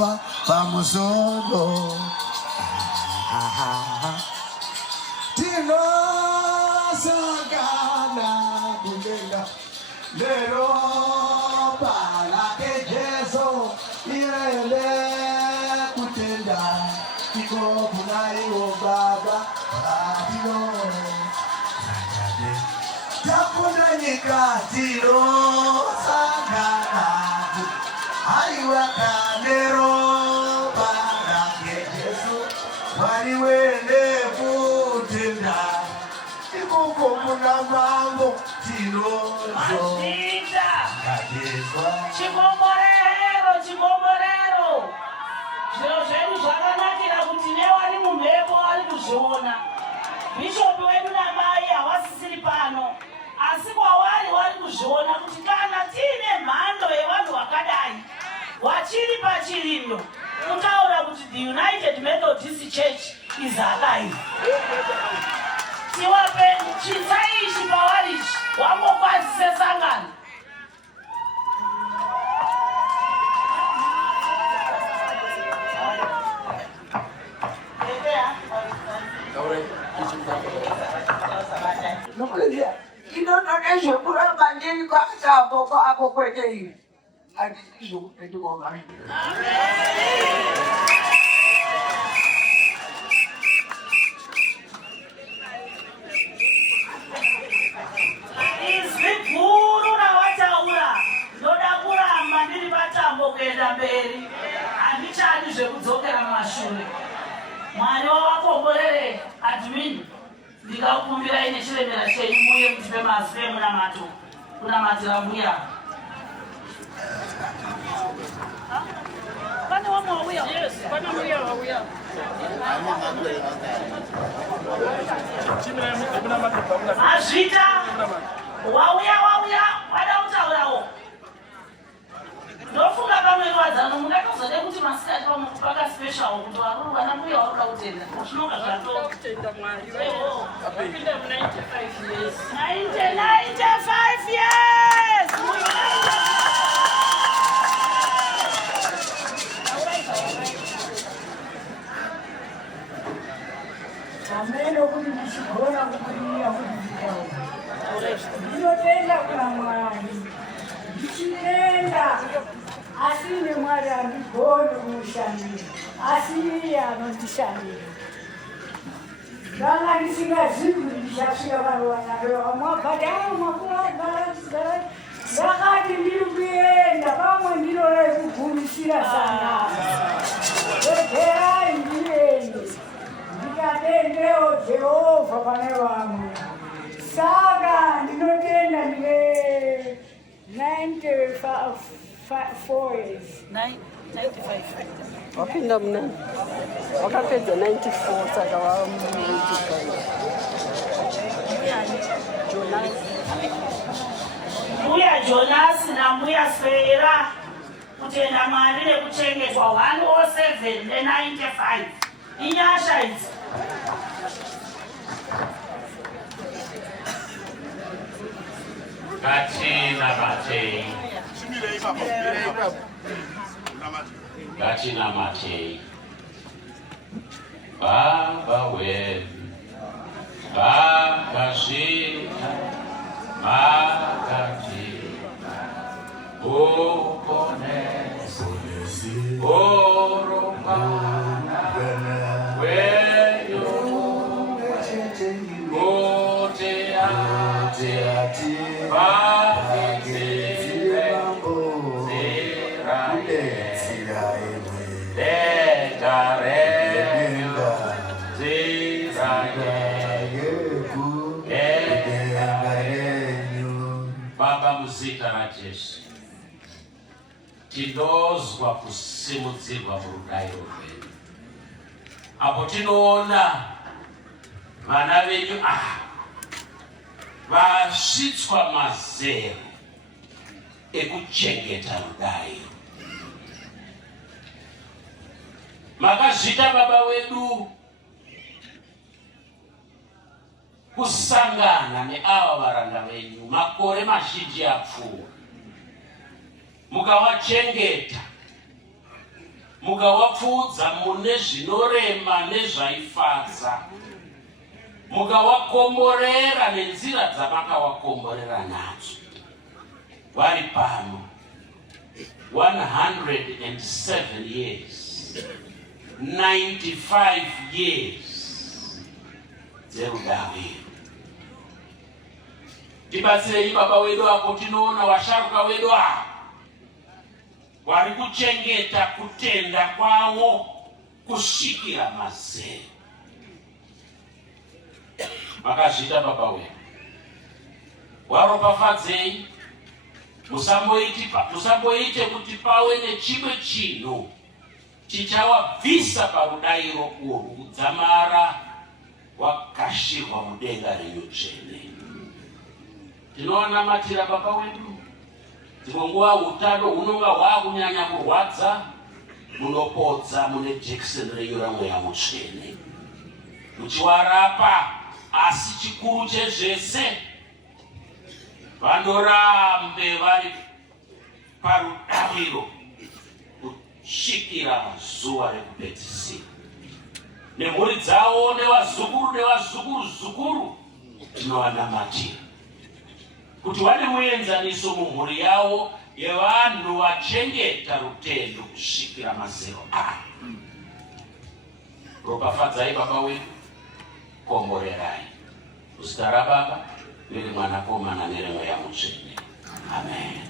kufa pamusono tino sagana kundenda lero para que Jesu irele kutenda iko kunai o baba atino takunda nyikatiro sagana aiwa kanero para que Jesu waliwele kutenda iko kuna mambo tinozo chigomborero zviro zvedu zvakanakira kuti nevari mumhepo vari kuzviona. Bishopu wedu namai havasisiri pano, asi kwavari vari kuzviona kuti kana tiine mhando yevanhu vakadai wachiri pachirindo kutaura kuti the United Methodist Church is alive. Tiwape chisaishi pawarichi wangokwazise sangano. Inononezve kuramba ndiri kwachapo kwako kwete ivi handisi zvokupetuka. Izwi guru rawataura ndoda kuramba ndiri patambo kuenda mberi, handichadi zvekudzokera mashure. Mwari wavakomborere admin, ndikakumbirai nechiremera chenyu muye mutipe mazwi emunamato kunamatira mbuya. Pane wamwe wauya? Yes, pane mbuya wauya. Azvita wauya wada kutaurawo. Ndofunga pamwe wadzano mungatozode kuti masikati pamwe kupaka special kuti varuru vana mbuya varuda kutenda. Zvinonga zvato kutenda Mwari. Wapinda mu 95 years. 95 years. Ameno kuti ndichigona kukuria kuti nditaura. Ndinotenda kuna Mwari. Ndichitenda asi ine Mwari handigoni kumushandira, asi iye anondishandira. Ndanga ndisingazivi kuti ndichasvika pano mwakati mwakuvagara ndakati ndiri kuenda pamwe ndinorai kugumisira sangano. Regerai ndiende ndikatendewo Jehovha pane vamwe. Saka ndinotenda ndine 94 years. 95. Wapinda muna wakapedza 94 saka wa 95. Mbuya Jonas na mbuya Sfera kutenda Mwari nekuchengetwa 107 ne95. Inyasha idzi. Gatina Matei Baba wedu vakasvika vakatima uponesi orongana wedu kuti ati vakitire ziraye letarenda ziraye Baba muzita ra Jesu tinozwa kusimudzirwa murudairo rwenyu apo tinoona vana venyu vasvitswa mazero ekuchengeta rudairo. Makazvita Baba wedu kusangana neava varanda venyu makore mazhinji apfuura, mukavachengeta mukawapfuudza mune zvinorema nezvaifadza, mukawakomborera nenzira dzamakawakomborera nadzo. Vari pano 107 years, 95 years dzerudaviro. Tibatsirei baba wedu apo tinoona washaruka wedu apo wari kuchengeta kutenda kwavo kusvikira mazero. Makazvita baba wedu, waropafadzei. Musamboite kuti pave nechimwe chinhu chichawabvisa parudaviro urwu kudzamara wakashirwa mudenga renyu dzvene. Tinowanamatira baba wedu, dzimwe nguva utano hunonga hwakunyanya kurwadza, munopodza mune jekiseni renyu ramweya mutsvene, muchiwarapa. Asi chikuru chezvese, vandorambe vari parudaviro kusvikira zuva rekupedzisira. Nemhuri dzavo nevazukuru tinowanamatira kuti vane muenzaniso mumhuri yavo yevanhu vachengeta rutendo kusvikira mazero aya. Ropafadzai baba wedu, komborerai. Muzita raBaba nereMwanakomana neremweya mutsvene. Amen.